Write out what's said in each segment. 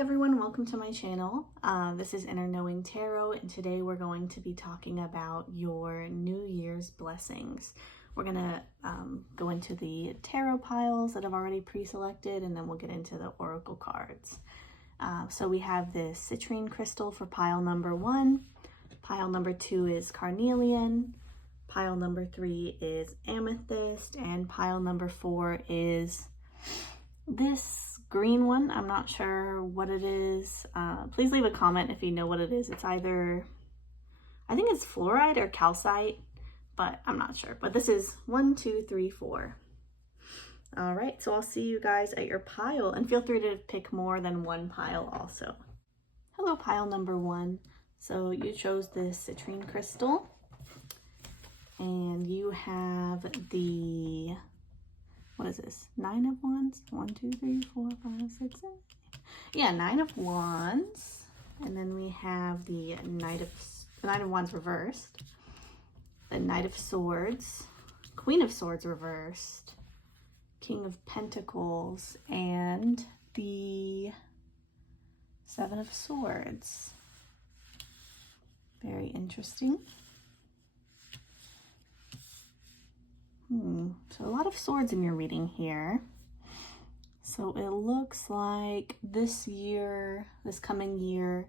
everyone, welcome to my channel. This is Inner Knowing Tarot, and today we're going to be talking about your New Year's blessings. We're going to go into the tarot piles that I've already pre-selected, and then we'll get into the oracle cards. So we have this citrine crystal for pile number 1. Pile number 2 is carnelian. Pile number 3 is amethyst, and pile number 4 is this green one. I'm not sure what it is. Please leave a comment if you know what it is. It's either, I think it's fluorite or calcite, but I'm not sure. But this is 1, 2, 3, 4. All right, so I'll see you guys at your pile, and feel free to pick more than one pile also. Hello, pile number 1. So you chose this citrine crystal, and you have the, what is this? 9 of Wands. 1, 2, 3, 4, 5, 6, 7. Yeah, 9 of Wands. And then we have the Knight of Wands reversed. The Knight of Swords. Queen of Swords reversed. King of Pentacles. And the 7 of Swords. Very interesting. So a lot of swords in your reading here. So it looks like this year, this coming year,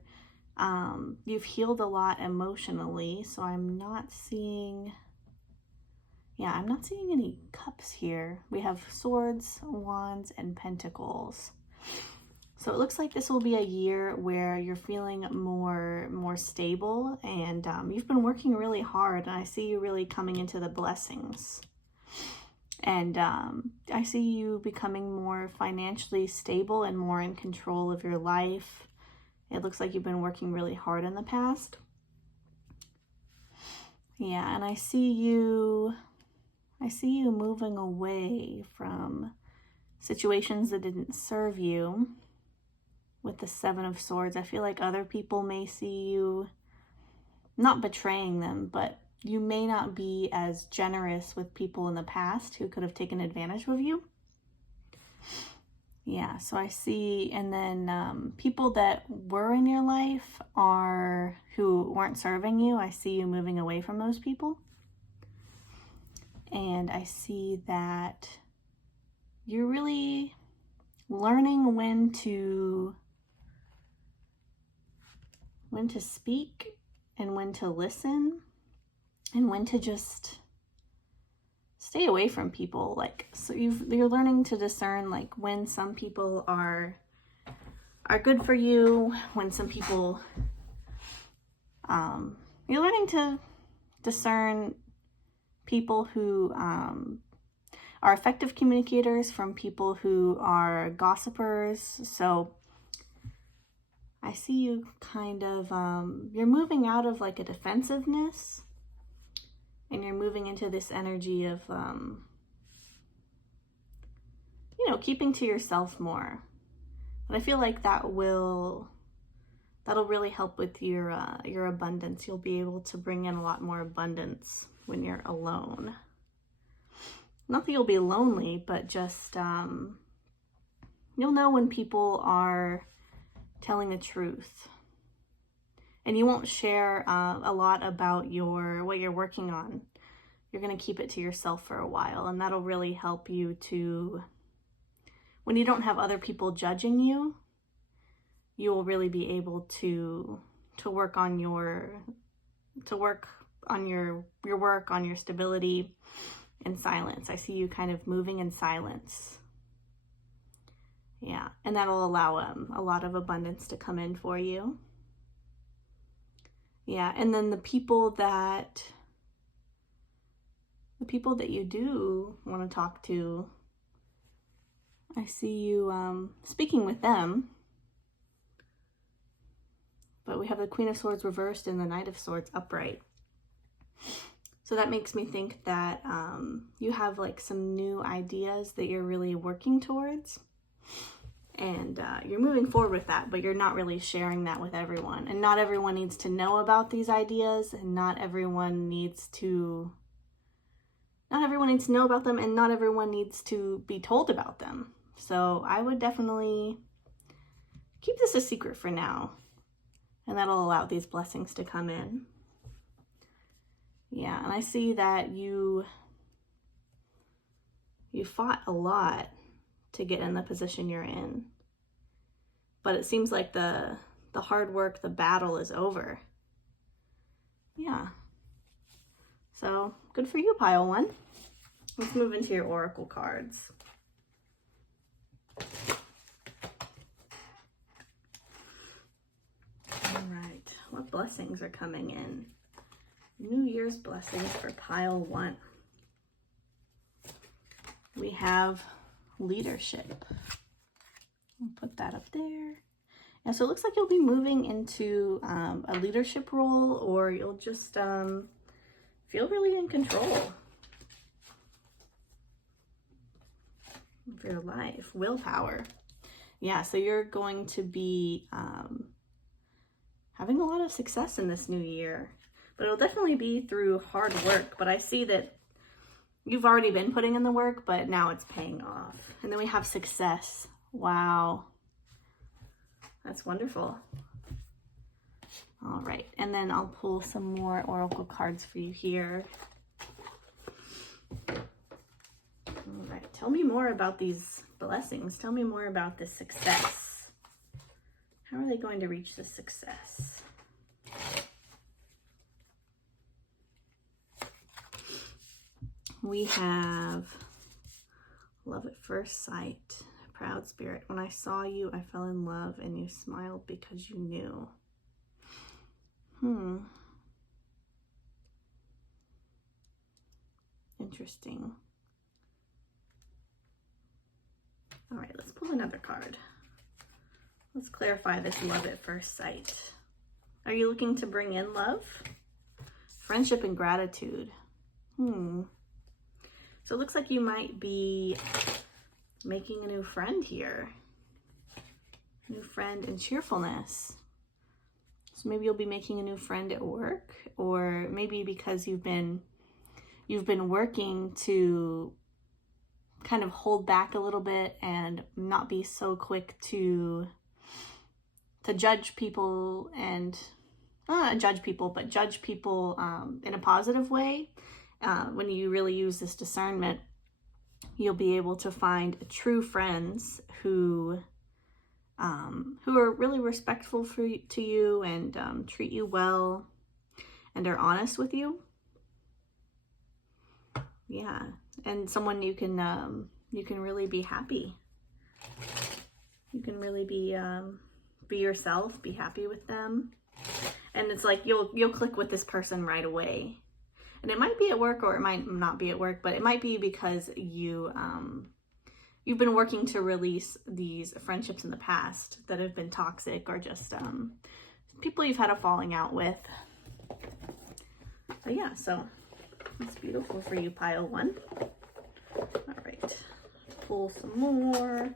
you've healed a lot emotionally. So I'm not seeing, I'm not seeing any cups here. We have swords, wands, and pentacles. So it looks like this will be a year where you're feeling more stable, and you've been working really hard, and I see you really coming into the blessings. And I see you becoming more financially stable and more in control of your life. It looks like you've been working really hard in the past. Yeah, and I see you moving away from situations that didn't serve you. With the 7 of Swords, I feel like other people may see you not betraying them, but you may not be as generous with people in the past who could have taken advantage of you. Yeah, so I see, and then people that were in your life who weren't serving you, I see you moving away from those people. And I see that you're really learning when to speak and when to listen. And when to just stay away from people. Like, so you're learning to discern like when some people are good for you, when some people, you're learning to discern people who are effective communicators from people who are gossipers. So I see you kind of, you're moving out of like a defensiveness. And you're moving into this energy of, keeping to yourself more. But I feel like that'll really help with your abundance. You'll be able to bring in a lot more abundance when you're alone. Not that you'll be lonely, but just, you'll know when people are telling the truth. And you won't share a lot about what you're working on. You're going to keep it to yourself for a while, and that'll really help you to, when you don't have other people judging you, you will really be able to work on your work, on your stability in silence. I see you kind of moving in silence. Yeah, and that'll allow a lot of abundance to come in for you. Yeah, and then the people that you do want to talk to, I see you speaking with them. But we have the Queen of Swords reversed and the Knight of Swords upright. So that makes me think that you have like some new ideas that you're really working towards. And you're moving forward with that, but you're not really sharing that with everyone. And not everyone needs to know about these ideas, and not everyone needs to know about them, and not everyone needs to be told about them. So I would definitely keep this a secret for now. And that'll allow these blessings to come in. Yeah, and I see that you fought a lot to get in the position you're in. But it seems like the hard work, the battle is over. Yeah. So, good for you, pile 1. Let's move into your oracle cards. All right. What blessings are coming in? New Year's blessings for pile 1. We have leadership. I'll put that up there. And so it looks like you'll be moving into a leadership role, or you'll just feel really in control of your life. Willpower. Yeah, so you're going to be having a lot of success in this new year, but it'll definitely be through hard work. But I see that you've already been putting in the work, but now it's paying off. And then we have success. Wow. That's wonderful. All right, and then I'll pull some more oracle cards for you here. All right, tell me more about these blessings. Tell me more about this success. How are they going to reach this success? We have love at first sight, proud spirit. When I saw you, I fell in love, and you smiled because you knew. Interesting. All right, let's pull another card. Let's clarify this love at first sight. Are you looking to bring in love? Friendship and gratitude. So it looks like you might be making a new friend here. New friend and cheerfulness. So maybe you'll be making a new friend at work, or maybe because you've been working to kind of hold back a little bit and not be so quick to judge people, and not judge people, but judge people in a positive way. When you really use this discernment, you'll be able to find true friends who are really respectful to you and treat you well and are honest with you. Yeah, and someone you can really be happy. You can really be yourself, be happy with them, and it's like you'll click with this person right away. And it might be at work, or it might not be at work, but it might be because you've been working to release these friendships in the past that have been toxic, or just people you've had a falling out with. But yeah, so it's beautiful for you, pile 1. All right, pull some more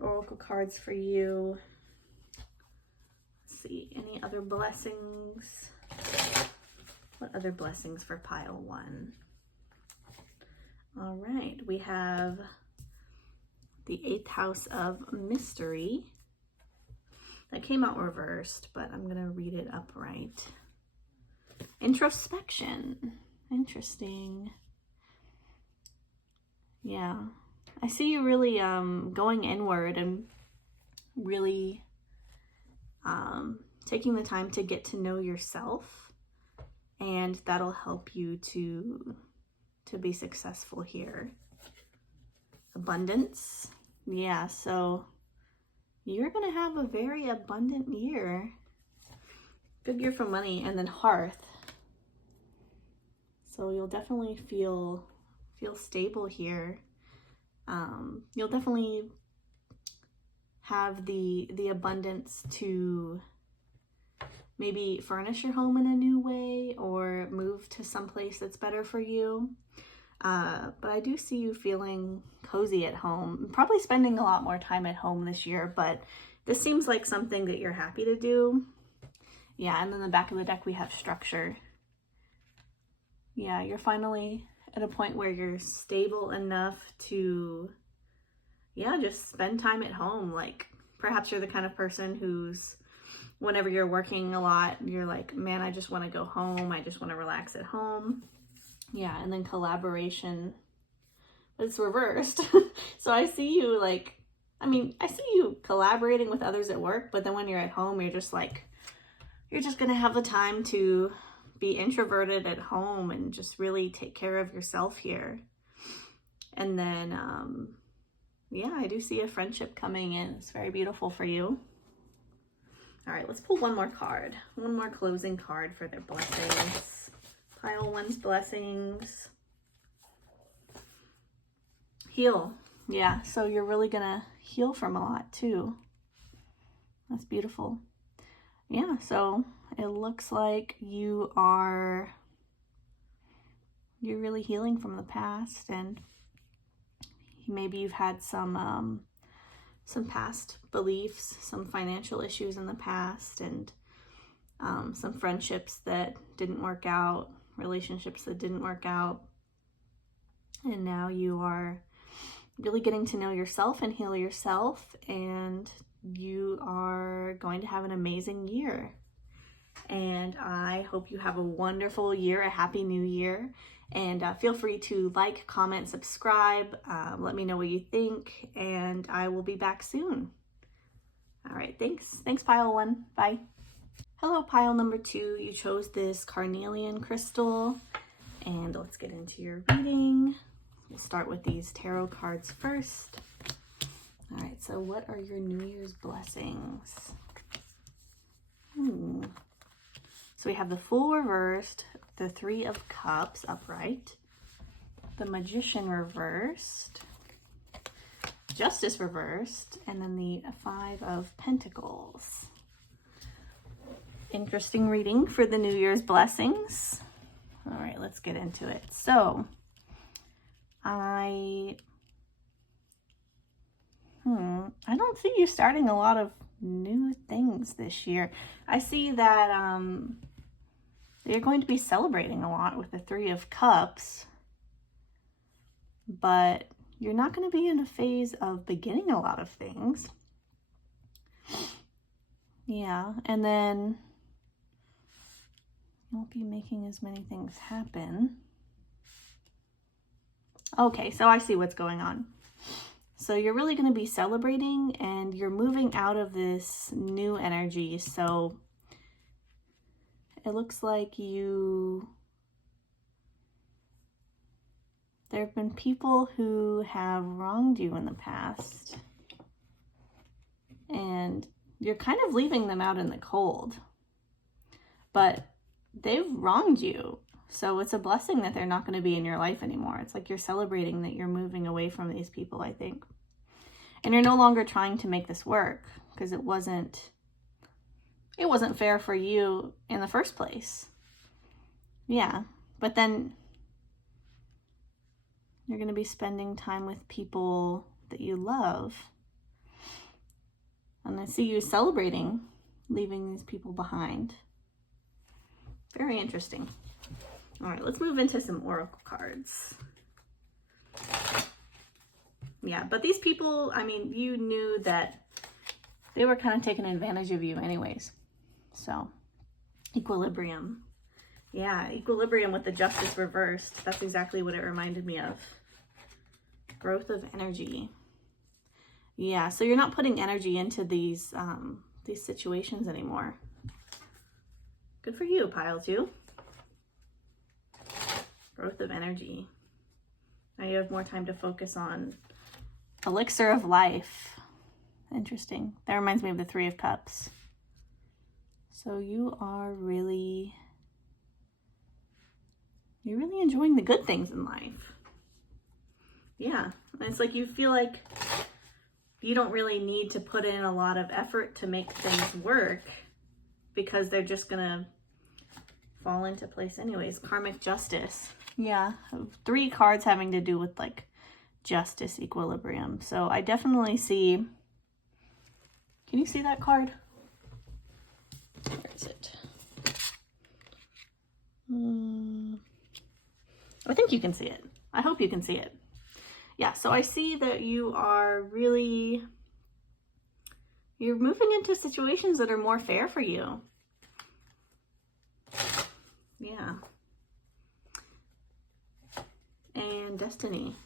oracle cards for you. Let's see, any other blessings? What other blessings for pile 1? All right, we have the 8th house of mystery. That came out reversed, but I'm going to read it upright. Introspection. Interesting. Yeah. I see you really going inward and really taking the time to get to know yourself. And that'll help you to be successful here. Abundance. Yeah, so you're going to have a very abundant year. Good year for money. And then hearth. So you'll definitely feel stable here. You'll definitely have the abundance to maybe furnish your home in a new way, or move to some place that's better for you. But I do see you feeling cozy at home, probably spending a lot more time at home this year, but this seems like something that you're happy to do. Yeah, and then the back of the deck we have structure. Yeah, you're finally at a point where you're stable enough to, yeah, just spend time at home, like perhaps you're the kind of person who's, whenever you're working a lot, you're like, man, I just want to go home. I just want to relax at home. Yeah, and then collaboration, but it's reversed. So I see you like, I see you collaborating with others at work, but then when you're at home, you're just like, you're just going to have the time to be introverted at home and just really take care of yourself here. And then, yeah, I do see a friendship coming in. It's very beautiful for you. All right, let's pull one more card. One more closing card for their blessings. Pile 1's blessings. Heal. Yeah, so you're really gonna heal from a lot too. That's beautiful. Yeah, so it looks like you're really healing from the past, and maybe you've had some past beliefs, some financial issues in the past, and some friendships that didn't work out, relationships that didn't work out. And now you are really getting to know yourself and heal yourself, and you are going to have an amazing year. And I hope you have a wonderful year, a happy new year. And feel free to like, comment, subscribe. Let me know what you think, and I will be back soon. All right, thanks. Thanks, pile 1. Bye. Hello, pile number 2. You chose this carnelian crystal, and let's get into your reading. We'll start with these tarot cards first. All right, so what are your New Year's blessings? So we have the Fool reversed, the 3 of Cups upright, the Magician reversed, Justice reversed, and then the 5 of Pentacles. Interesting reading for the New Year's blessings. All right, let's get into it. So I don't see you starting a lot of new things this year. I see that you're going to be celebrating a lot with the 3 of Cups, but you're not going to be in a phase of beginning a lot of things. Yeah, and then you won't be making as many things happen. Okay, so I see what's going on. So you're really going to be celebrating, and you're moving out of this new energy. So it looks like there have been people who have wronged you in the past, and you're kind of leaving them out in the cold, but they've wronged you. So it's a blessing that they're not going to be in your life anymore. It's like you're celebrating that you're moving away from these people, I think. And you're no longer trying to make this work, because it wasn't fair for you in the first place. Yeah, but then you're going to be spending time with people that you love. And I see you celebrating leaving these people behind. Very interesting. All right, let's move into some oracle cards. Yeah, but these people, you knew that they were kind of taking advantage of you anyways. So, equilibrium. Yeah, equilibrium with the Justice reversed. That's exactly what it reminded me of. Growth of energy. Yeah, so you're not putting energy into these situations anymore. Good for you, pile 2. Growth of energy. Now you have more time to focus on elixir of life. Interesting. That reminds me of the 3 of Cups. So you're really enjoying the good things in life. Yeah. And it's like you feel like you don't really need to put in a lot of effort to make things work, because they're just gonna fall into place anyways. Karmic justice. Yeah, 3 cards having to do with like justice, equilibrium. So I definitely see, can you see that card? Where is it? I think you can see it. I hope you can see it. Yeah, so I see that you're You're moving into situations that are more fair for you. Yeah. And destiny.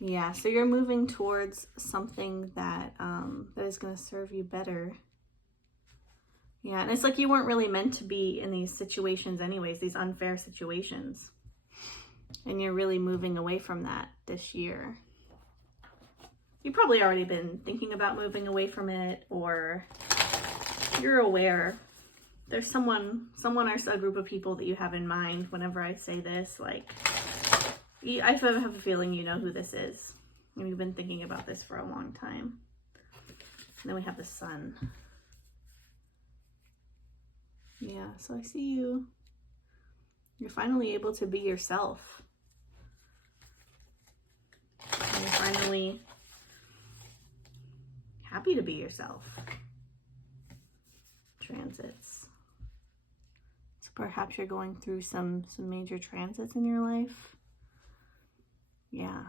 Yeah, so you're moving towards something that that is going to serve you better. Yeah, and it's like you weren't really meant to be in these situations anyways, these unfair situations. And you're really moving away from that this year. You've probably already been thinking about moving away from it, or you're aware. There's someone or a group of people that you have in mind whenever I say this. Like, I have a feeling you know who this is. And you've been thinking about this for a long time. And then we have the sun. Yeah, so I see you. You're finally able to be yourself. And you're finally happy to be yourself. Transits. So perhaps you're going through some major transits in your life. Yeah.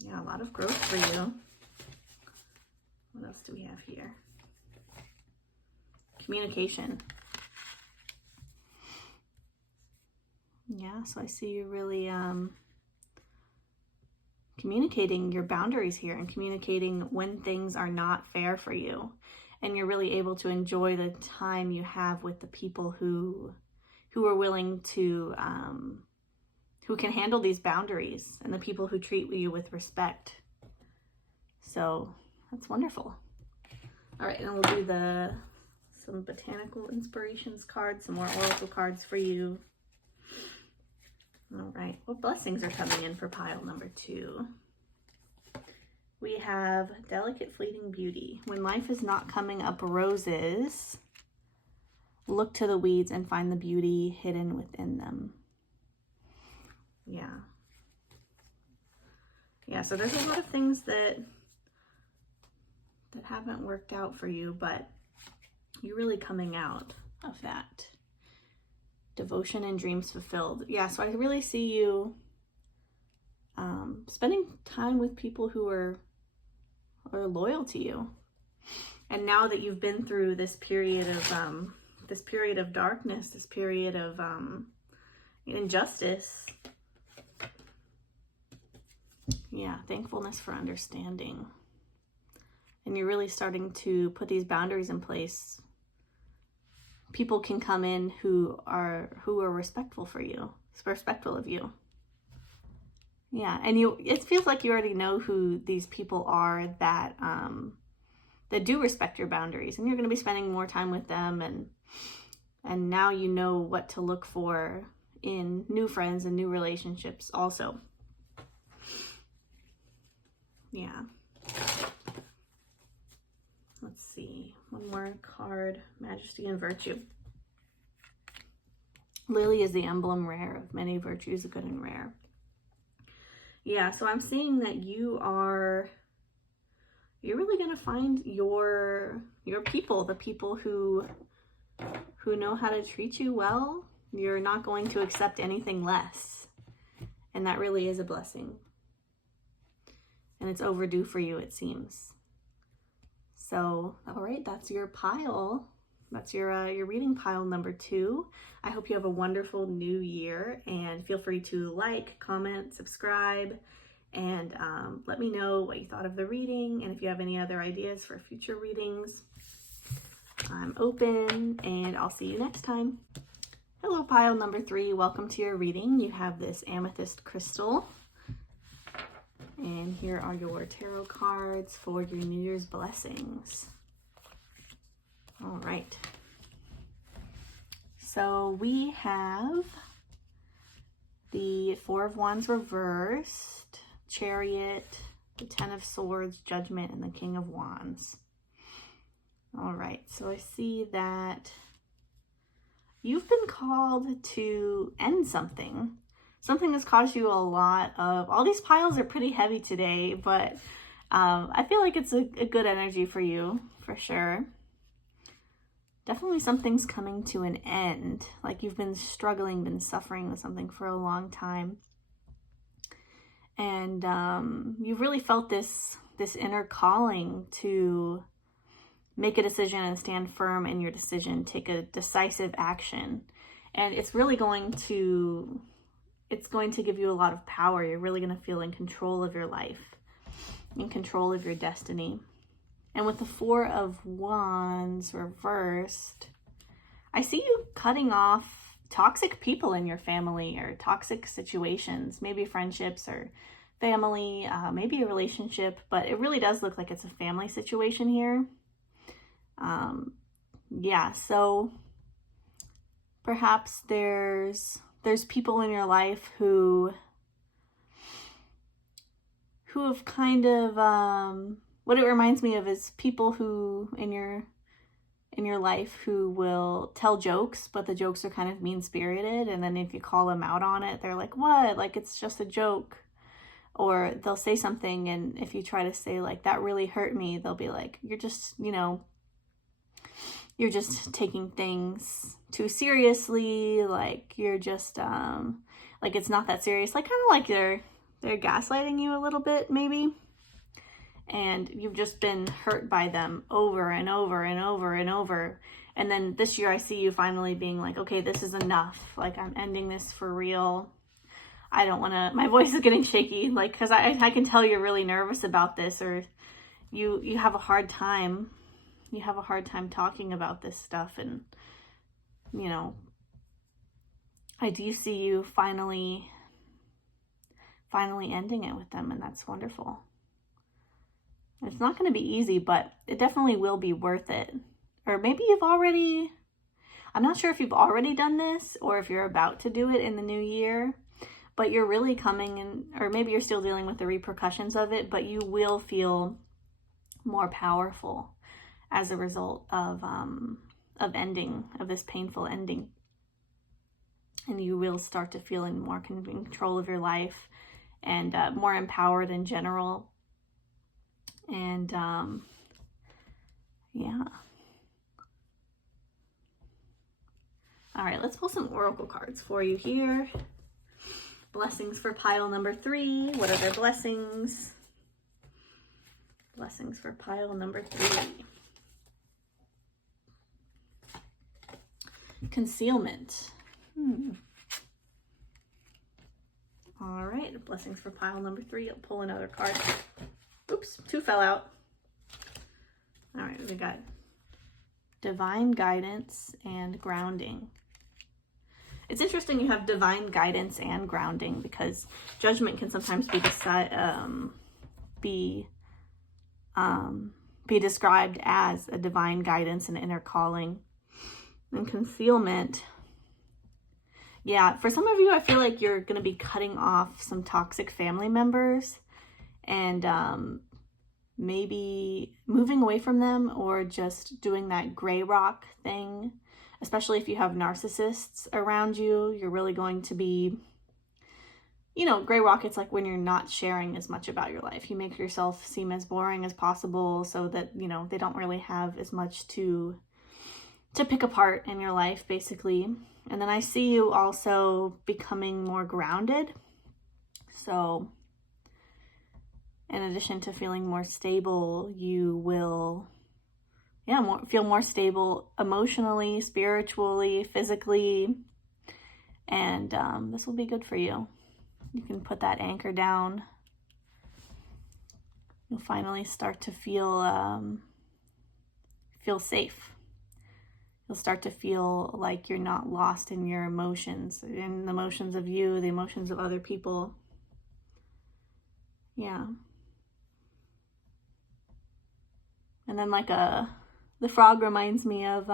Yeah, a lot of growth for you. What else do we have here? Communication. Yeah, so I see you really communicating your boundaries here and communicating when things are not fair for you. And you're really able to enjoy the time you have with the people who are willing to, who can handle these boundaries, and the people who treat you with respect. So that's wonderful. All right, and we'll do some botanical inspirations cards, some more oracle cards for you. All right, what blessings are coming in for pile number 2? We have delicate fleeting beauty. When life is not coming up roses, look to the weeds and find the beauty hidden within them. Yeah. Yeah, so there's a lot of things that haven't worked out for you, but you're really coming out of that. Devotion and dreams fulfilled. Yeah, so I really see you spending time with people who are loyal to you. And now that you've been through this period of darkness, this period of injustice, yeah, thankfulness for understanding. And you're really starting to put these boundaries in place. People can come in who are respectful for you, respectful of you. Yeah, and it feels like you already know who these people are that do respect your boundaries, and you're going to be spending more time with them, and now you know what to look for in new friends and new relationships also. Yeah. Let's see, one more card. Majesty and virtue. Lily is the emblem rare of many virtues, good and rare. Yeah, so I'm seeing that you're really going to find your people, the people who know how to treat you well. You're not going to accept anything less. And that really is a blessing. And it's overdue for you, it seems. So, all right, that's your pile. That's your reading pile number 2. I hope you have a wonderful new year, and feel free to like, comment, subscribe, and let me know what you thought of the reading, and if you have any other ideas for future readings. I'm open, and I'll see you next time. Hello, pile number 3. Welcome to your reading. You have this amethyst crystal. And here are your tarot cards for your New Year's blessings. All right. So we have the 4 of Wands reversed, Chariot, the 10 of Swords, Judgment, and the King of Wands. All right. So I see that you've been called to end something. Something that's caused you a lot of, all these piles are pretty heavy today, but I feel like it's a good energy for you, for sure. Definitely something's coming to an end. Like you've been struggling, been suffering with something for a long time. And you've really felt this inner calling to make a decision and stand firm in your decision, take a decisive action. And it's really going to give you a lot of power. You're really going to feel in control of your life, in control of your destiny. And with the Four of Wands reversed, I see you cutting off toxic people in your family or toxic situations, maybe friendships or family, maybe a relationship, but it really does look like it's a family situation here. Yeah, so perhaps there's people in your life who have kind of, what it reminds me of is people who in your life who will tell jokes, but the jokes are kind of mean-spirited, and then if you call them out on it, they're like, what? Like, it's just a joke. Or they'll say something, and if you try to say, like, that really hurt me, they'll be like, you're just, you're just taking things too seriously, like, you're just, like, it's not that serious. Like, kind of like they're gaslighting you a little bit, maybe. And you've just been hurt by them over and over and over and over. And then this year I see you finally being like, okay, this is enough. Like, I'm ending this for real. I don't want to, my voice is getting shaky, like, because I can tell you're really nervous about this, or you have a hard time. You have a hard time talking about this stuff. And, I do see you finally ending it with them. And that's wonderful. It's not going to be easy, but it definitely will be worth it. Or maybe I'm not sure if you've already done this or if you're about to do it in the new year, but you're really coming in, or maybe you're still dealing with the repercussions of it, but you will feel more powerful as a result of this painful ending. And you will start to feel in more control of your life and more empowered in general. And yeah. All right, let's pull some oracle cards for you here. Blessings for pile number 3. What are their blessings? Blessings for pile number 3. Concealment. All right, blessings for pile number 3. I'll pull another card. Oops, 2 fell out. All right, we got divine guidance and grounding. It's interesting you have divine guidance and grounding, because judgment can sometimes be described as a divine guidance and inner calling. And concealment, yeah, for some of you, I feel like you're going to be cutting off some toxic family members and maybe moving away from them, or just doing that gray rock thing. Especially if you have narcissists around you, you're really going to be, gray rock, it's like when you're not sharing as much about your life. You make yourself seem as boring as possible so that, they don't really have as much to pick apart in your life, basically. And then I see you also becoming more grounded. So in addition to feeling more stable, you will feel more stable emotionally, spiritually, physically. And this will be good for you. You can put that anchor down. You'll finally start to feel safe. You'll start to feel like you're not lost in your emotions, in the emotions of you, the emotions of other people. Yeah. And then the frog reminds me of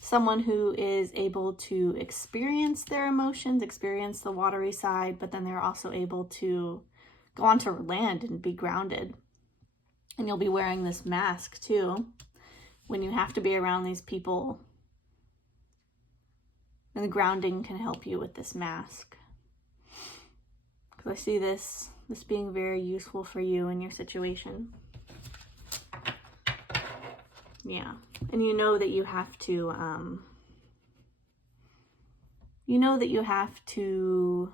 someone who is able to experience their emotions, experience the watery side, but then they're also able to go onto land and be grounded. And you'll be wearing this mask too when you have to be around these people. And the grounding can help you with this mask. Because I see this being very useful for you in your situation. Yeah. And you know that you have to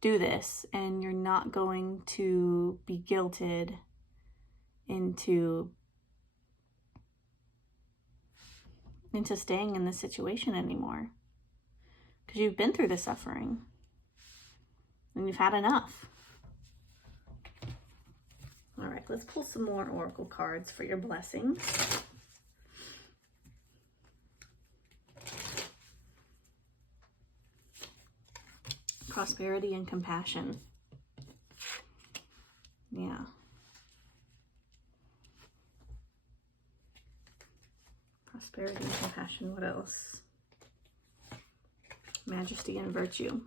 do this, and you're not going to be guilted into staying in this situation anymore, because you've been through the suffering and you've had enough. All right, let's pull some more oracle cards for your blessings. Prosperity and compassion. Yeah. Prosperity and compassion. What else? Majesty and virtue.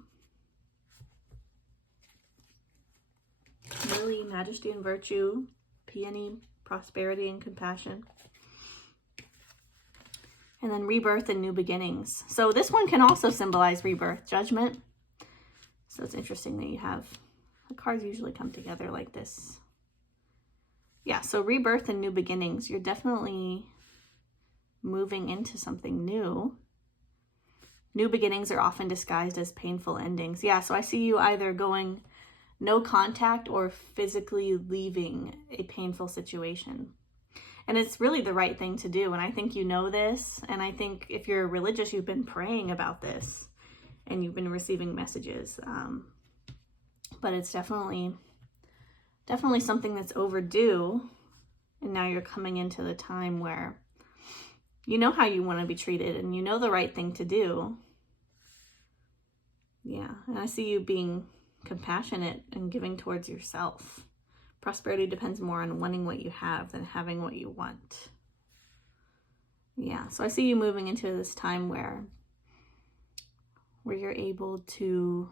Really, majesty and virtue, peony, prosperity and compassion. And then rebirth and new beginnings. So this one can also symbolize rebirth, judgment. So it's interesting that you have, the cards usually come together like this. Yeah, so rebirth and new beginnings. You're definitely moving into something new. New beginnings are often disguised as painful endings. Yeah, so I see you either going no contact or physically leaving a painful situation. And it's really the right thing to do. And I think you know this. And I think if you're religious, you've been praying about this and you've been receiving messages. But it's definitely something that's overdue. And now you're coming into the time where you know how you want to be treated and you know the right thing to do. Yeah, and I see you being compassionate and giving towards yourself. Prosperity depends more on wanting what you have than having what you want. Yeah, so I see you moving into this time where you're able to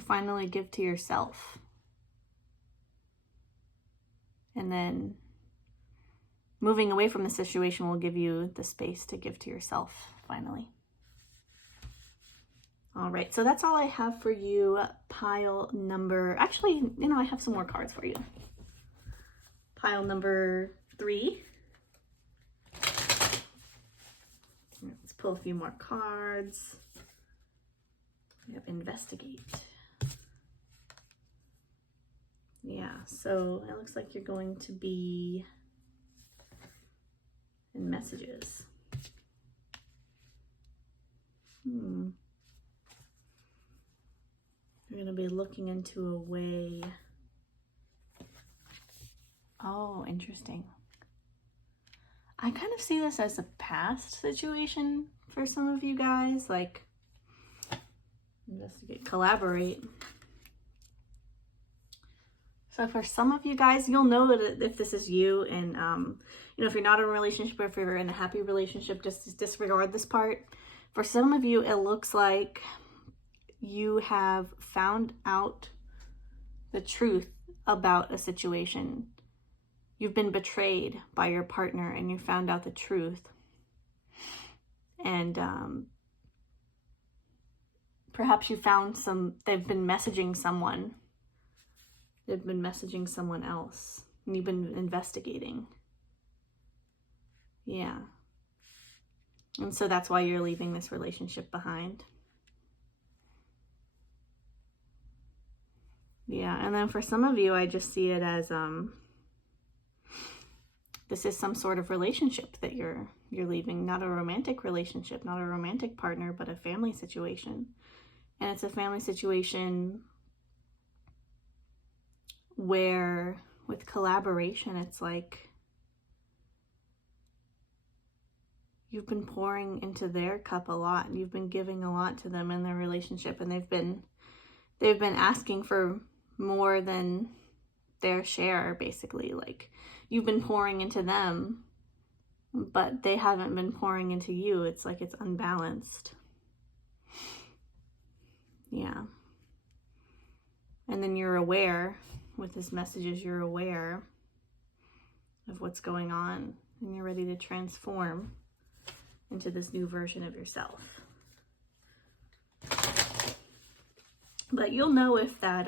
finally give to yourself. And then moving away from the situation will give you the space to give to yourself finally. All right, so that's all I have for you, pile number, actually, I have some more cards for you. Pile number 3. Let's pull a few more cards. We have investigate. Yeah, so it looks like you're going to be in messages. You're going to be looking into a way. Oh, interesting. I kind of see this as a past situation for some of you guys, like investigate, collaborate. So for some of you guys, you'll know that if this is you, and if you're not in a relationship or if you're in a happy relationship, just disregard this part. For some of you, it looks like you have found out the truth about a situation. You've been betrayed by your partner and you found out the truth. And perhaps you found they've been messaging someone. They've been messaging someone else and you've been investigating. Yeah. And so that's why you're leaving this relationship behind. Yeah, and then for some of you, I just see it as this is some sort of relationship that you're leaving, not a romantic relationship, not a romantic partner, but a family situation. And it's a family situation where with collaboration, it's like you've been pouring into their cup a lot and you've been giving a lot to them in their relationship, and they've been asking for more than their share, basically. Like you've been pouring into them, but they haven't been pouring into you. It's like it's unbalanced. Yeah. And then you're aware with his messages, you're aware of what's going on and you're ready to transform into this new version of yourself. But you'll know if that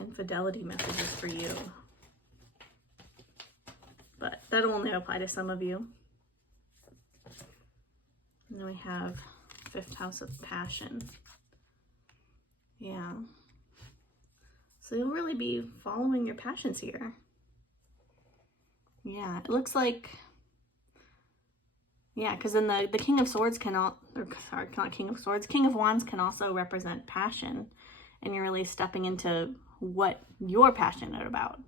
infidelity message is for you. But that'll only apply to some of you. And then we have 5th house of passion. Yeah. So you'll really be following your passions here. Yeah, it looks like, yeah, because then the King of Swords can all, or sorry, not King of Swords, King of Wands can also represent passion. And you're really stepping into what you're passionate about.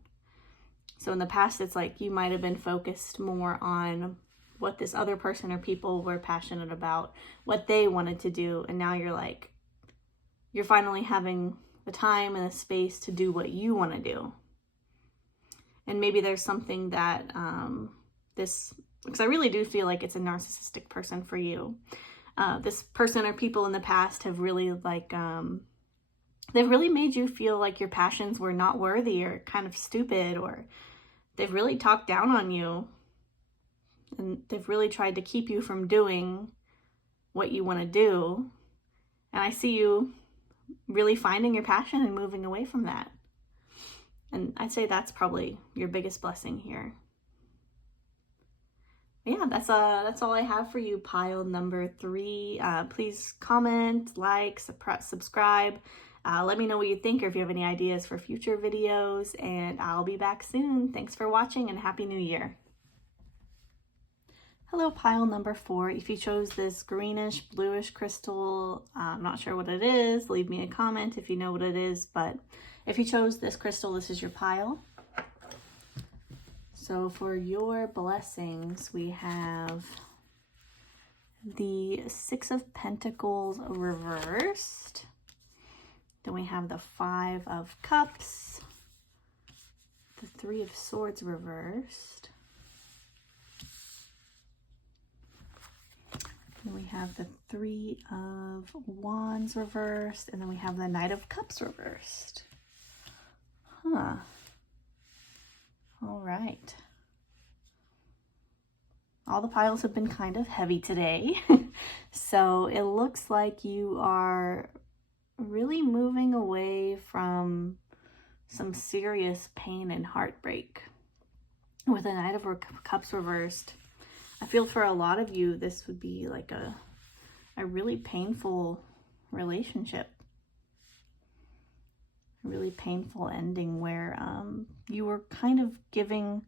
So in the past, it's like you might have been focused more on what this other person or people were passionate about, what they wanted to do. And now you're like, you're finally having the time and the space to do what you want to do. And maybe there's something that because I really do feel like it's a narcissistic person for you. This person or people in the past have really like, they've really made you feel like your passions were not worthy or kind of stupid, or they've really talked down on you, and they've really tried to keep you from doing what you want to do. And I see you really finding your passion and moving away from that. And I'd say that's probably your biggest blessing here. Yeah, that's all I have for you, pile number 3. Please comment, like, subscribe. Let me know what you think, or if you have any ideas for future videos, and I'll be back soon. Thanks for watching, and Happy New Year. Hello, pile number 4. If you chose this greenish, bluish crystal, I'm not sure what it is. Leave me a comment if you know what it is, but if you chose this crystal, this is your pile. So for your blessings, we have the 6 of Pentacles reversed. Then we have the 5 of Cups, the 3 of Swords reversed. Then we have the 3 of Wands reversed, and then we have the Knight of Cups reversed. Huh. All right. All the piles have been kind of heavy today. So it looks like you are really moving away from some serious pain and heartbreak. With the Knight of Cups reversed, I feel for a lot of you, this would be like a really painful relationship. A really painful ending where you were kind of giving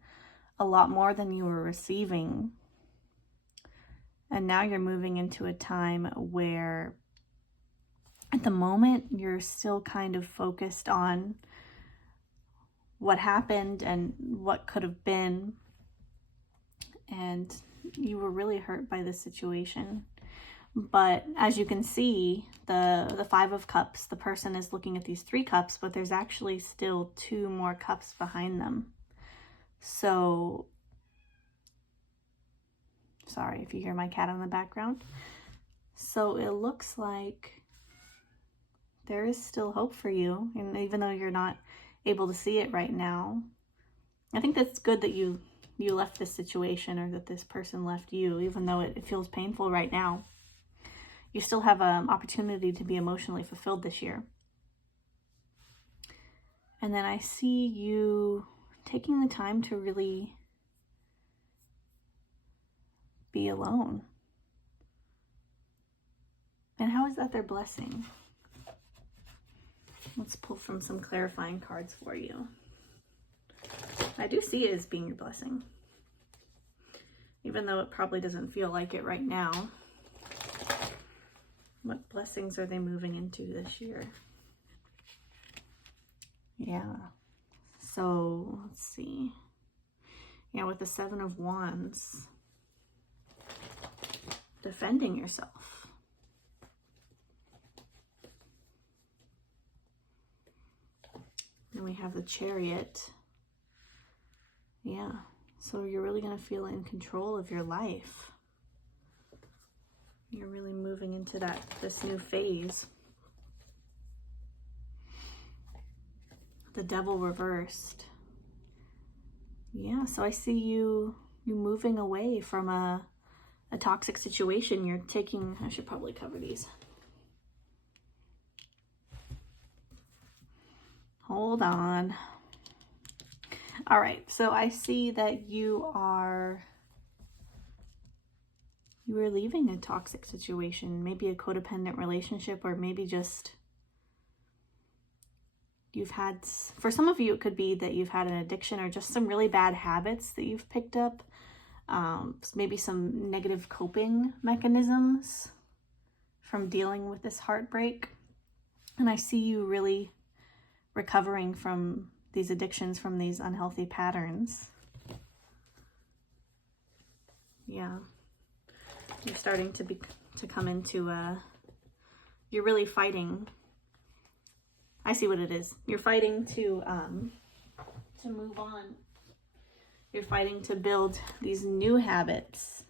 a lot more than you were receiving. And now you're moving into a time where at the moment you're still kind of focused on what happened and what could have been. And you were really hurt by this situation. But as you can see, the 5 of Cups, the person is looking at these 3 cups, but there's actually still 2 more cups behind them. So, sorry if you hear my cat in the background. So it looks like there is still hope for you. And even though you're not able to see it right now, I think that's good that you left this situation, or that this person left you, even though it feels painful right now. You still have an opportunity to be emotionally fulfilled this year. And then I see you taking the time to really be alone. And how is that their blessing? Let's pull from some clarifying cards for you. I do see it as being your blessing, even though it probably doesn't feel like it right now. What blessings are they moving into this year? Yeah. So let's see. Yeah, with the 7 of Wands, defending yourself. Then we have the Chariot. Yeah. So you're really going to feel in control of your life. You're really moving into this new phase. The Devil reversed. Yeah, so I see you moving away from a toxic situation. You're taking, I should probably cover these. Hold on. All right, so I see that you are leaving a toxic situation, maybe a codependent relationship, or maybe just you've had, for some of you, it could be that you've had an addiction or just some really bad habits that you've picked up. Maybe some negative coping mechanisms from dealing with this heartbreak. And I see you really recovering from these addictions, from these unhealthy patterns. Yeah. You're starting to come into you're really fighting. I see what it is. You're fighting to move on. You're fighting to build these new habits.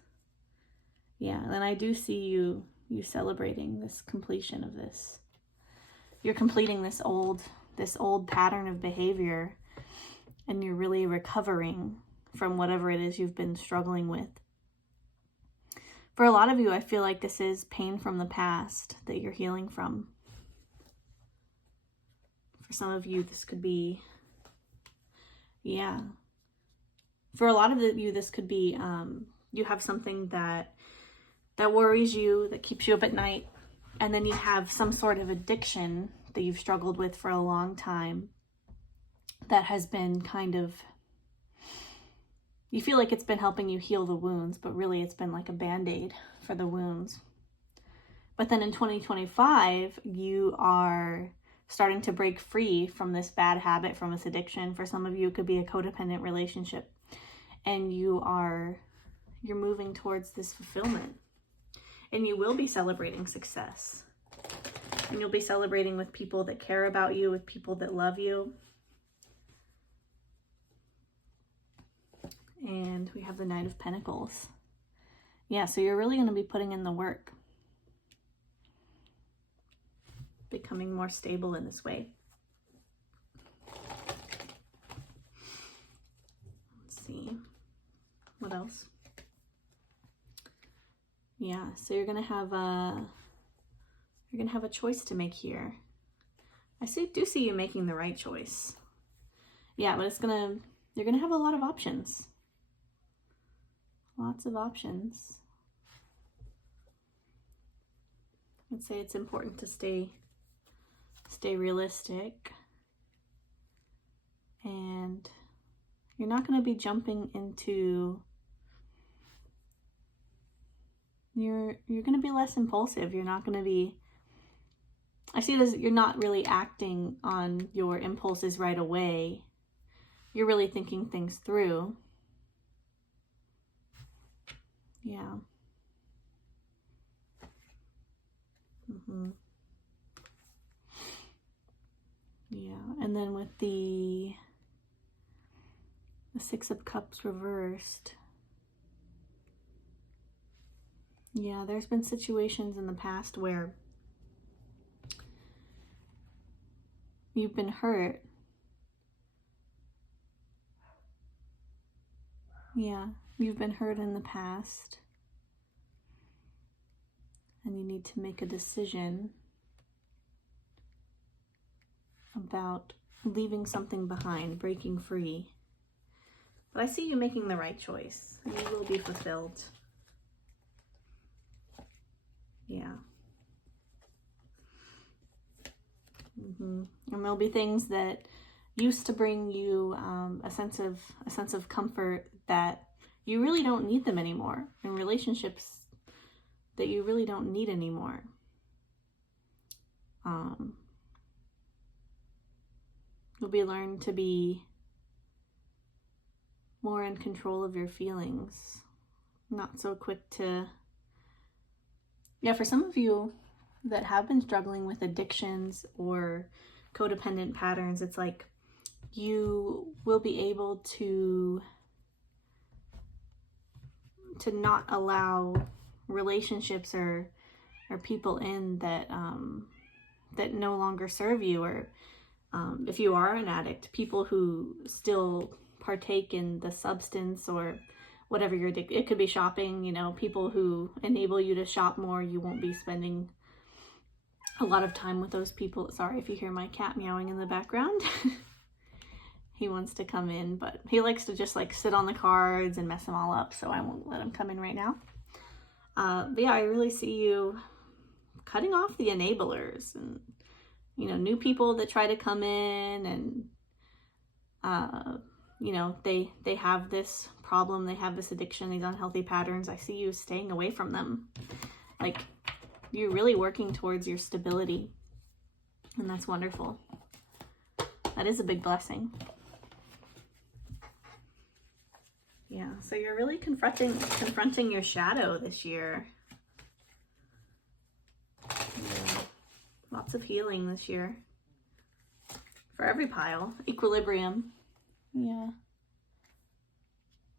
Yeah, and I do see you celebrating this completion of this. You're completing this old pattern of behavior, and you're really recovering from whatever it is you've been struggling with. For a lot of you, I feel like this is pain from the past that you're healing from. For some of you, this could be, For a lot of you, this could be, you have something that worries you, that keeps you up at night, and then you have some sort of addiction that you've struggled with for a long time that has been kind of, you feel like it's been helping you heal the wounds, but really it's been like a Band-Aid for the wounds. But then in 2025, you are starting to break free from this bad habit, from this addiction. For some of you, it could be a codependent relationship. And you're moving towards this fulfillment. And you will be celebrating success. And you'll be celebrating with people that care about you, with people that love you. And we have the Knight of Pentacles. Yeah, so you're really going to be putting in the work. Becoming more stable in this way. Let's see. What else? Yeah, so you're going to have a choice to make here. I do see you making the right choice. Yeah, but you're going to have a lot of options. Lots of options. I'd say it's important to stay realistic, and you're not going to be jumping into, you're going to be less impulsive. You're not going to be, I see it as you're not really acting on your impulses right away. You're really thinking things through. Yeah. Yeah, and then with the Six of Cups reversed. Yeah, there's been situations in the past where you've been hurt. Yeah, you've been hurt in the past. And you need to make a decision about leaving something behind, breaking free. But I see you making the right choice. And you will be fulfilled. Yeah. And there'll be things that used to bring you a sense of comfort that you really don't need them anymore. In relationships that you really don't need anymore. You'll be learned to be more in control of your feelings. Not so quick to... Yeah, for some of you that have been struggling with addictions or codependent patterns, it's like you will be able to not allow relationships or people in that that no longer serve you, or if you are an addict, people who still partake in the substance or whatever you're addicted. It could be shopping, people who enable you to shop more. You won't be spending a lot of time with those people. Sorry if you hear my cat meowing in the background. He wants to come in, but he likes to just sit on the cards and mess them all up, so I won't let him come in right now. But yeah, I really see you cutting off the enablers and you know, new people that try to come in and, you know, they have this problem, they have this addiction, these unhealthy patterns. I see you staying away from them. Like, you're really working towards your stability, and that's wonderful. That is a big blessing. Yeah, so you're really confronting your shadow this year. Yeah. Lots of healing this year. For every pile. Equilibrium. Yeah.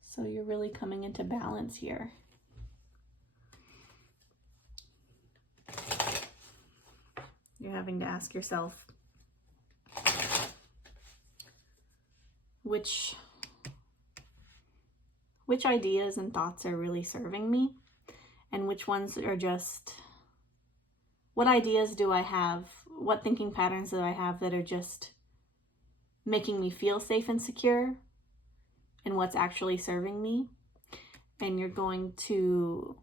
So you're really coming into balance here. You're having to ask yourself, which ideas and thoughts are really serving me, and which ones are just, what ideas do I have, what thinking patterns do I have that are just making me feel safe and secure, and what's actually serving me. And you're going to,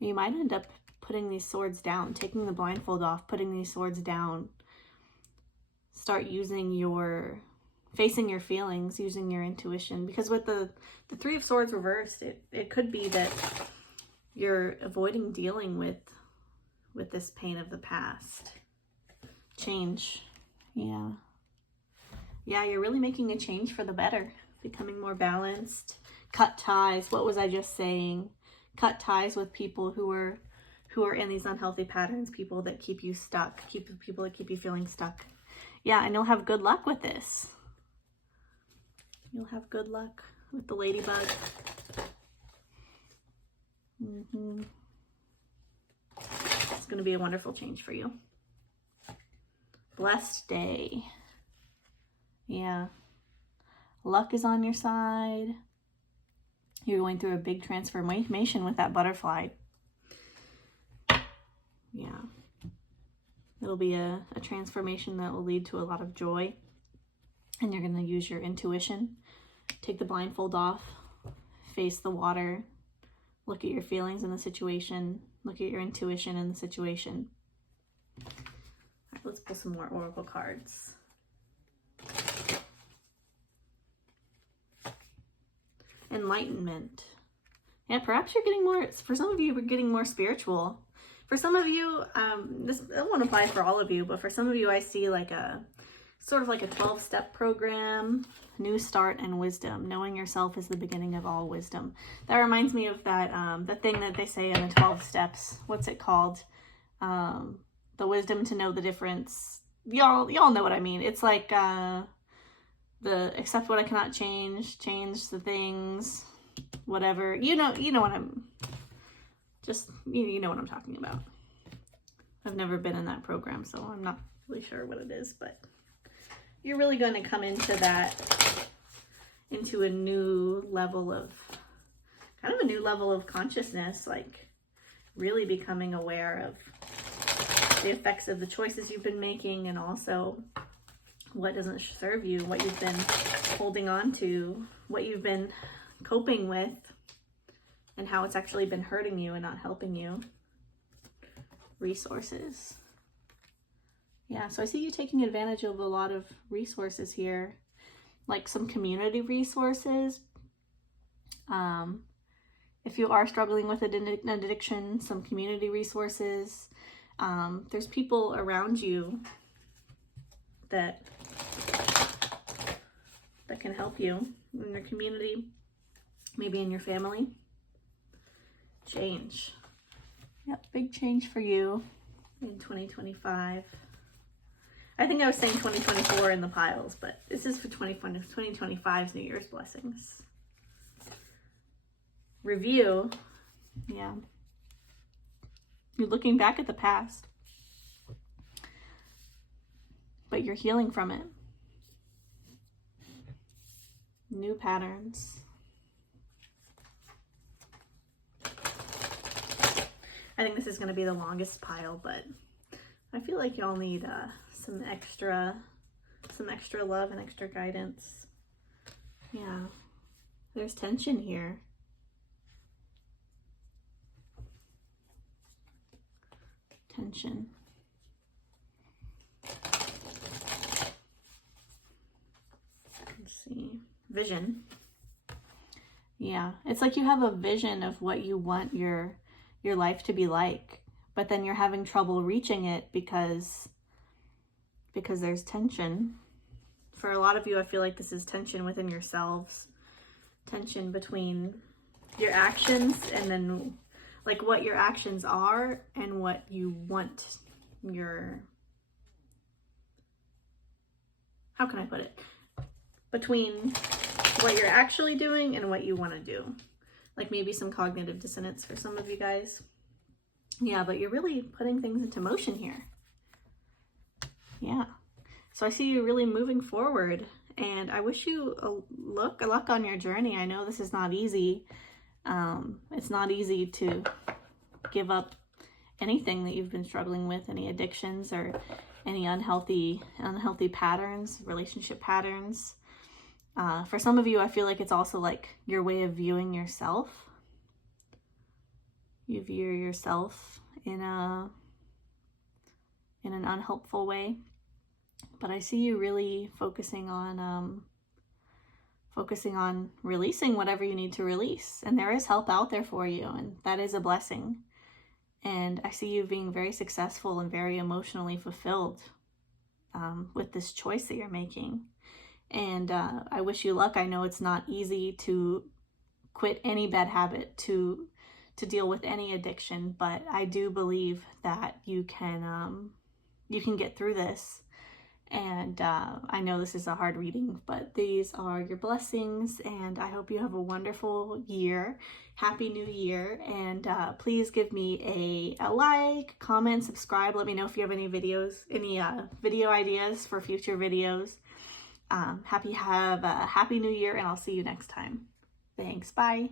you might end up putting these swords down, taking the blindfold off, putting these swords down. Start using facing your feelings, using your intuition. Because with the Three of Swords reversed, it could be that you're avoiding dealing with this pain of the past. Change. Yeah. Yeah, you're really making a change for the better. Becoming more balanced. Cut ties. What was I just saying? Cut ties with people who are in these unhealthy patterns, people that keep you stuck, people that keep you feeling stuck. Yeah, and you'll have good luck with this. You'll have good luck with the ladybug. It's going to be a wonderful change for you. Blessed day. Yeah. Luck is on your side. You're going through a big transformation with that butterfly. Yeah. It'll be a transformation that will lead to a lot of joy. And you're going to use your intuition. Take the blindfold off. Face the water. Look at your feelings in the situation. Look at your intuition in the situation. All right, let's pull some more oracle cards. Enlightenment. Yeah, perhaps you're getting more, for some of you, we're getting more spiritual. For some of you, this won't apply for all of you, but for some of you, I see like a, sort of like a 12-step program, new start and wisdom. Knowing yourself is the beginning of all wisdom. That reminds me of that, the thing that they say in the 12 steps. What's it called? The wisdom to know the difference. Y'all know what I mean. It's like, the accept what I cannot change the things, whatever. You know what I'm, just, you know what I'm talking about. I've never been in that program, so I'm not really sure what it is, but you're really going to come into that, into a new level of, kind of a new level of consciousness, like really becoming aware of the effects of the choices you've been making, and also what doesn't serve you, what you've been holding on to, what you've been coping with, and how it's actually been hurting you and not helping you. Resources. Yeah, so I see you taking advantage of a lot of resources here, like some community resources. If you are struggling with an addiction, some community resources. There's people around you that can help you in your community, maybe in your family. Change. Yep, big change for you in 2025. I think I was saying 2024 in the piles, but this is for 2025's New Year's blessings. Review. Yeah. You're looking back at the past, but you're healing from it. New patterns. I think this is going to be the longest pile, but I feel like y'all need some extra love and extra guidance. Yeah, there's tension here. Tension. Let's see. Vision. Yeah, it's like you have a vision of what you want your life to be like, but then you're having trouble reaching it because there's tension. For a lot of you, I feel like this is tension within yourselves, tension between your actions and then like what your actions are and what you want your, how can I put it? Between what you're actually doing and what you want to do. Like maybe some cognitive dissonance for some of you guys. Yeah, but you're really putting things into motion here. Yeah. So I see you really moving forward, and I wish you luck on your journey. I know this is not easy. It's not easy to give up anything that you've been struggling with, any addictions or any unhealthy patterns, relationship patterns. For some of you, I feel like it's also like your way of viewing yourself. You view yourself in an unhelpful way. But I see you really focusing on releasing whatever you need to release. And there is help out there for you, and that is a blessing. And I see you being very successful and very emotionally fulfilled with this choice that you're making. And I wish you luck. I know it's not easy to quit any bad habit, to deal with any addiction, but I do believe that you can get through this. And I know this is a hard reading, but these are your blessings, and I hope you have a wonderful year. Happy New Year, and please give me a like, comment, subscribe. Let me know if you have any videos, any video ideas for future videos. Have a happy New Year, and I'll see you next time. Thanks, bye.